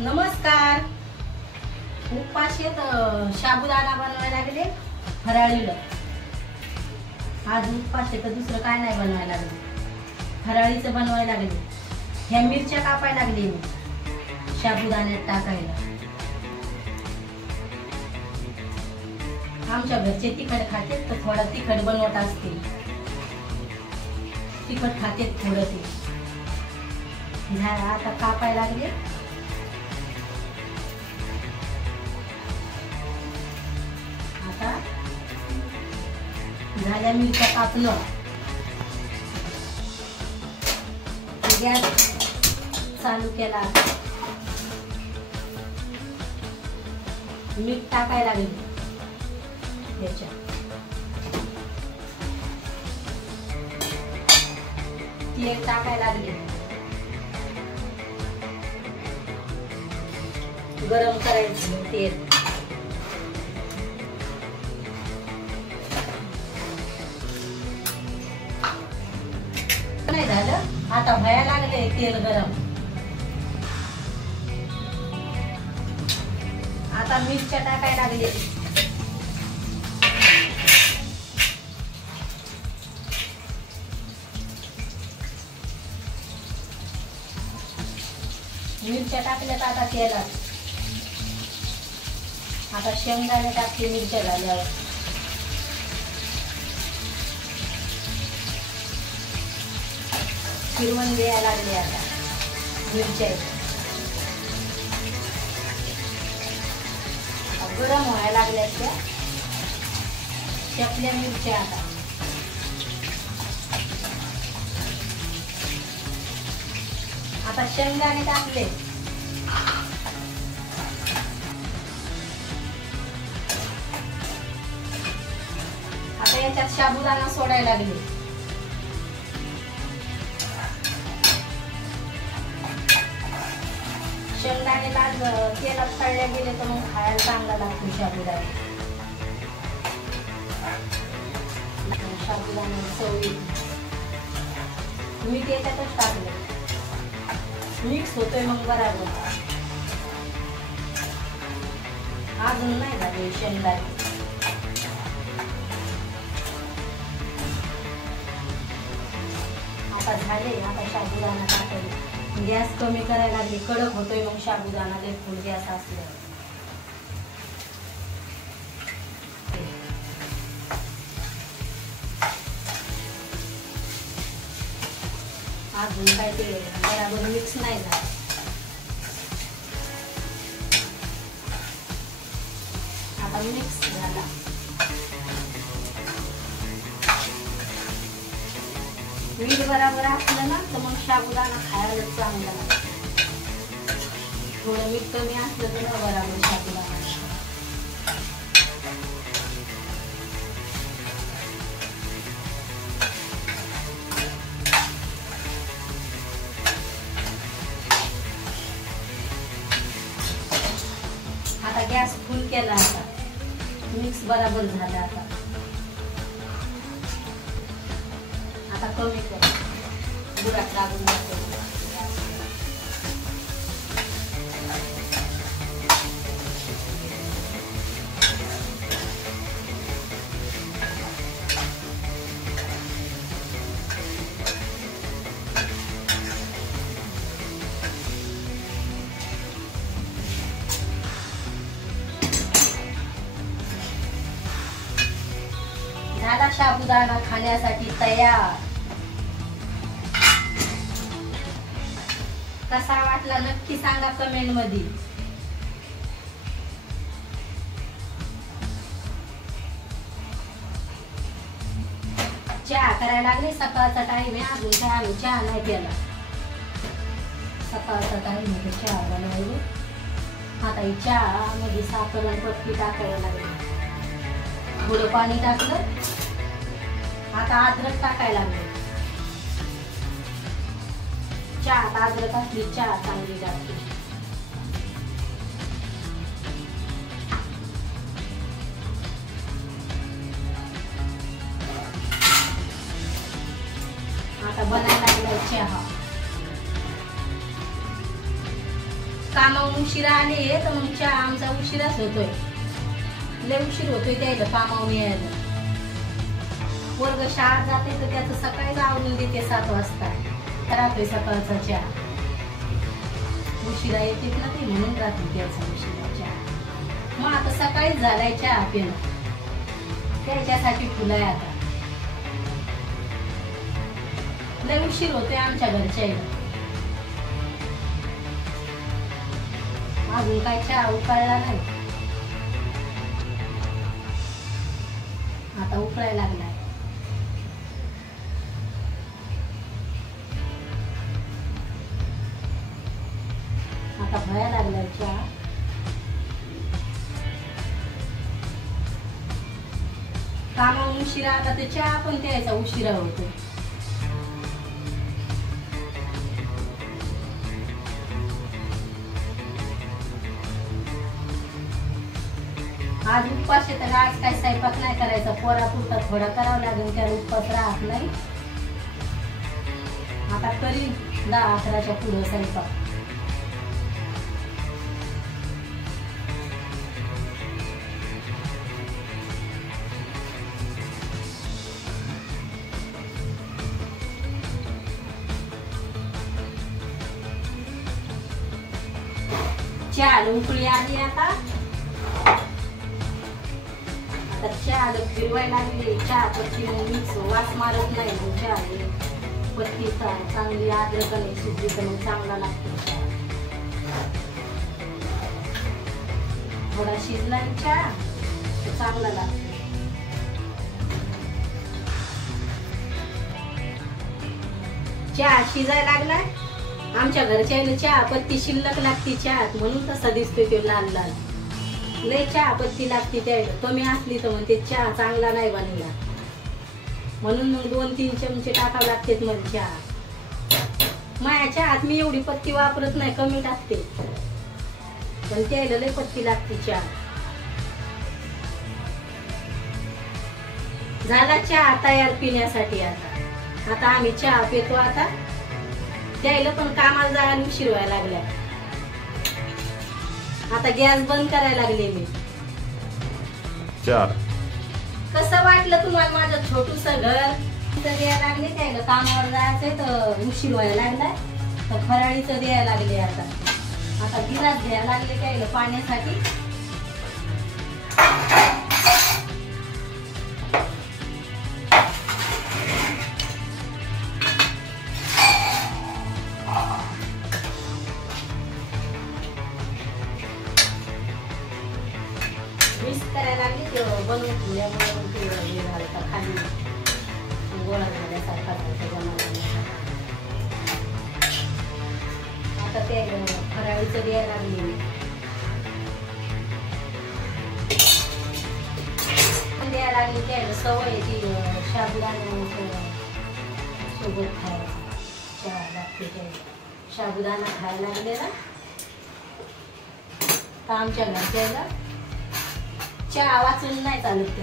नमस्कार. उपाशीत साबुदाणा बनवायला लागले फराळीला. आज उपाशी तर दुसरं काय नाही बनवायला लागले, फराळीचं बनवायला लागले. ह्या मिरच्या कापायला लागले मी साबुदाण्यात टाकायला. आमच्या घरचे तिखट खाते तर थोडं तिखट बनवत असते. तिखट खाते थोडं ते. आता कापायला लागले. आता झाल्या मिरच्या कापलं. गॅस चालू केला. मीठ टाकायला लागले याच्यात. तेल टाकायला लागले. गरम करायचं तेल. नाही झालं, आता व्हायला लागले तेल गरम. आता मिरच्या टाकायला लागले. मिरच्या टाकल्यात आता तेलात. आता शेंगदाणे टाकते मिरच्या झाल्यावर. फिरवून द्यायला लागले आता मिरच्या. गरम व्हायला लागल्यात त्या शेपल्या मिरच्या. आता शेंगदाणे टाकले. आता याच्यात साबुदाणा सोडायला लागले. शेंगदाणे तेलात तळल्या गेले तर मग खायला चांगला लागतो साबुदाणा. साबुदाणा चवी मी त्याच्यातच टाकले. मिक्स होतोय मग बराबर. अजून नाही झाले शेंगदाणे. आता झाले. आता साबुदाणा टाकले. गॅस कमी करायला लागले. कडक होतोय मग साबुदाणा लय फुल गॅस असल्यावर. अजून काय ते बराबर मिक्स नाही झालं. आता मिक्स झाला. मीठ बराबर असलं ना तर मग साबुदाणा खायला चांगला लागतो. थोडं मीठ कमी असलं तर बराबर साबुदाणा. आता गॅस फुल केला. आता मिक्स बराबर झाला. आता कमी कर. बुडात लागून जातो. झाला साबुदाणा खाण्यासाठी तयार. कसा वाटला नक्की सांगा कमेंट मध्ये. चहा करायला लागले. सकाळचा टाइम आहे. अजून चहा नाही केला. सकाळचा टाइम आहे चहा बनवायला. आता ही चहा मध्ये साखर आणि पत्ती टाकायला लागली. थोडं पाणी टाकलं. आता अद्रक टाकायला लागले. चहा अद्रक असली चहा चांगली लागते. आता बनायला लागलाय चहा. कामावून उशिरा आले तर मग चहा आमचा उशिराच होतोय, लय उशीर होतोय त्याला कामावून यायला. वर्ग शाळेत जाते तर त्याचं सकाळीच आवरून देते 7 वाजता, राहतोय सकाळचा चहा. उशिरा येते ना ते, म्हणून राहतो त्याचा उशिरा चहा. मग आता सकाळीच झालाय चहा पिणं, त्याच्यासाठी फुलाय. आता लय उशीर होतोय आमच्या घरच्या. अजून काय चहा उकळला नाही, आता उकळायला लागलाय. आता भया लागलाय चहा. कामावून उशिरा आता ते चहा पण त्याचा उशिरा होतो. आज उपवास आहे तर आज काय स्वयंपाक नाही करायचा, पोरापुरता थोडा करावा लागेल, त्याला उपवास राहत नाही. आता करीन 10-11च्या पुढे स्वयंपाक. चहा उकळी आली. आता चहा फिरवायला लागली. चहा पत्ती मिक्स वास मारत नाही. चहा पत्ती चांगली आद्रकने शिजली तर मग चांगला लागतो चहा. थोडा शिजला चहा तर चांगला लागतो. चहा शिजायला लागलाय. आमच्या घरच्या चहा पत्ती शिल्लक लागते चहात, म्हणून तसा दिसतोय तो लाल लाल. लय चहा पत्ती लागते त्याला, कमी असली तर म्हणते चहा चांगला नाही बनला, म्हणून मग 2-3 चमचे टाकावे लागतात. मग चहा माझ्या चहात मी एवढी पत्ती वापरत नाही, कमी टाकते, पण त्याला लय पत्ती लागते चहा. झाला चहा तयार पिण्यासाठी. आता आम्ही चहा पितो. आता त्याला पण कामाला जायला उशीर व्हायला लागला. आता गॅस बंद करायला लागले मी. कसं वाटलं तुम्हाला माझं छोटूस घर? द्यायला लागले त्याला, कामावर जायचंय तर उशीर व्हायला लागलाय तर फराळीचं द्यायला लागले. आता गिलास द्यायला लागले त्याला पाण्यासाठी. मिक्स करायला लागली ते बनवून ठेवल्यामुळे ते हे झालं खाली गोळा झाल्यासारखा बनवला. आता ते फराळीचं द्यायला लागली. द्यायला लागली त्याला सवय ती साबुदाणा सोबत खायला. चहा लागते त्याला साबुदाणा खायला लागले ना. तर आमच्या घरच्याला चहा वाचून नाही चालत.